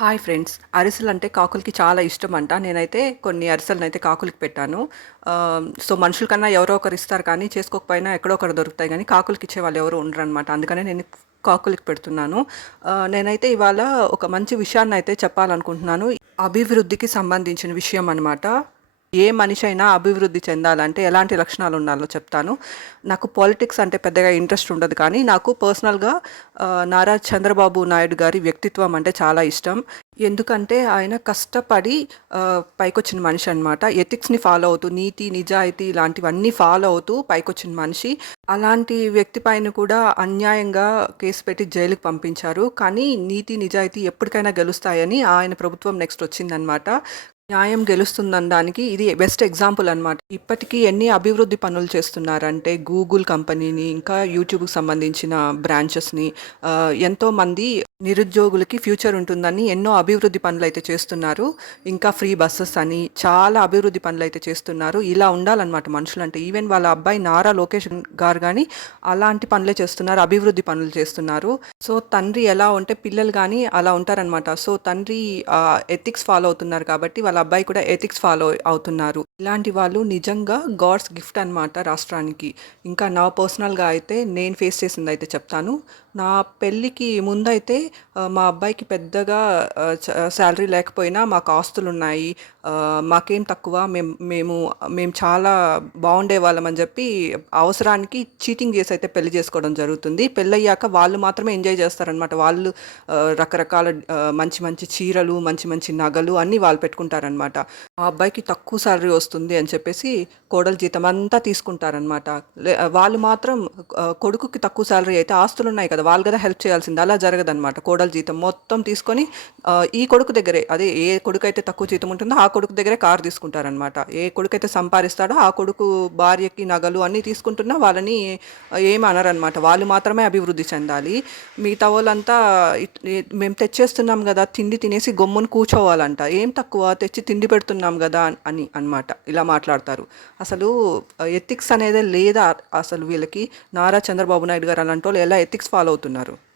Hi friends అరిసెలు అంటే కాకులకి చాలా ఇష్టం అంట నేనైతే కొన్ని అరిసెలను అయితే కాకులకి పెట్టాను. సో మనుషుల కన్నా ఎవరో ఒకరు ఇస్తారు కానీ చేసుకోకపోయినా ఎక్కడో ఒకరు దొరుకుతాయి కానీ కాకులకి ఇచ్చే వాళ్ళు ఎవరు ఉండరు అనమాట అందుకనే నేను కాకులకి పెడుతున్నాను. నేనైతే ఇవాళ ఒక మంచి విషయాన్ని అయితే చెప్పాలనుకుంటున్నాను. అభివృద్ధికి సంబంధించిన విషయం అనమాట ఏ మనిషి అయినా అభివృద్ధి చెందాలంటే ఎలాంటి లక్షణాలు ఉండాలో చెప్తాను. నాకు పాలిటిక్స్ అంటే పెద్దగా ఇంట్రెస్ట్ ఉండదు కానీ నాకు పర్సనల్గా నారా చంద్రబాబు నాయుడు గారి వ్యక్తిత్వం అంటే చాలా ఇష్టం. ఎందుకంటే ఆయన కష్టపడి పైకొచ్చిన మనిషి అనమాట ఎథిక్స్ని ఫాలో అవుతూ నీతి నిజాయితీ ఇలాంటివన్నీ ఫాలో అవుతూ పైకొచ్చిన మనిషి. అలాంటి వ్యక్తి పైన కూడా అన్యాయంగా కేసు పెట్టి జైలుకి పంపించారు. కానీ నీతి నిజాయితీ ఎప్పటికైనా గెలుస్తాయని ఆయన ప్రభుత్వం నెక్స్ట్ వచ్చిందనమాట న్యాయం గెలుస్తుందనడానికి ఇది బెస్ట్ ఎగ్జాంపుల్ అనమాట ఇప్పటికీ ఎన్ని అభివృద్ధి పనులు చేస్తున్నారంటే గూగుల్ కంపెనీని ఇంకా యూట్యూబ్కి సంబంధించిన బ్రాంచెస్ని ఎంతోమంది నిరుద్యోగులకి ఫ్యూచర్ ఉంటుందని ఎన్నో అభివృద్ధి పనులు అయితే చేస్తున్నారు. ఇంకా ఫ్రీ బస్సెస్ అని చాలా అభివృద్ధి పనులు అయితే చేస్తున్నారు. ఇలా ఉండాలన్నమాట మనుషులు అంటే ఈవెన్ వాళ్ళ అబ్బాయి నారా లోకేష్ గారు కానీ అలాంటి పనులే చేస్తున్నారు అభివృద్ధి పనులు చేస్తున్నారు. సో తండ్రి ఎలా ఉంటే పిల్లలు కానీ అలా ఉంటారనమాట సో తండ్రి ఎథిక్స్ ఫాలో అవుతున్నారు కాబట్టి వాళ్ళ అబ్బాయి కూడా ఎథిక్స్ ఫాలో అవుతున్నారు. ఇలాంటి వాళ్ళు నిజంగా గాడ్స్ గిఫ్ట్ అనమాట రాష్ట్రానికి. ఇంకా నా పర్సనల్గా అయితే నేను ఫేస్ చేసింది అయితే చెప్తాను. నా పెళ్ళికి ముందైతే మా అబ్బాయికి పెద్దగా శాలరీ లేకపోయినా మాకు ఆస్తులు ఉన్నాయి మాకేం తక్కువ మేము మేము మేము చాలా బాగుండే వాళ్ళం అని చెప్పి అవసరానికి చీటింగ్ చేసి అయితే పెళ్ళి చేసుకోవడం జరుగుతుంది. పెళ్ళయ్యాక వాళ్ళు మాత్రమే ఎంజాయ్ చేస్తారనమాట వాళ్ళు రకరకాల మంచి మంచి చీరలు మంచి మంచి నగలు అన్నీ వాళ్ళు పెట్టుకుంటారనమాట మా అబ్బాయికి తక్కువ శాలరీ వస్తుంది అని చెప్పేసి కోడలు జీతం అంతా తీసుకుంటారనమాట లే- వాళ్ళు మాత్రం కొడుకుకి తక్కువ శాలరీ అయితే ఆస్తులు ఉన్నాయి కదా వాళ్ళు కదా హెల్ప్ చేయాల్సింది. అలా జరగదనమాట కోడల జీతం మొత్తం తీసుకొని ఈ కొడుకు దగ్గరే అదే ఏ కొడుకు అయితే తక్కువ జీతం ఉంటుందో ఆ కొడుకు దగ్గరే కారు తీసుకుంటారనమాట ఏ కొడుకు అయితే సంపాదిస్తాడో ఆ కొడుకు భార్యకి నగలు అన్నీ తీసుకుంటున్నా వాళ్ళని ఏమి అనరనమాట వాళ్ళు మాత్రమే అభివృద్ధి చెందాలి. మిగతా వాళ్ళంతా మేము తెచ్చేస్తున్నాం కదా తిండి తినేసి గమ్మున కూర్చోవాలంట. ఏం తక్కువ? తెచ్చి తిండి పెడుతున్నాం కదా అని అన్నమాట. ఇలా మాట్లాడతారు. అసలు ఎథిక్స్ అనేదే లేదా అసలు వీళ్ళకి? నారా చంద్రబాబు నాయుడు గారు అలాంటి వాళ్ళు ఎలా ఎథిక్స్ ఫాలో అవుతున్నారు.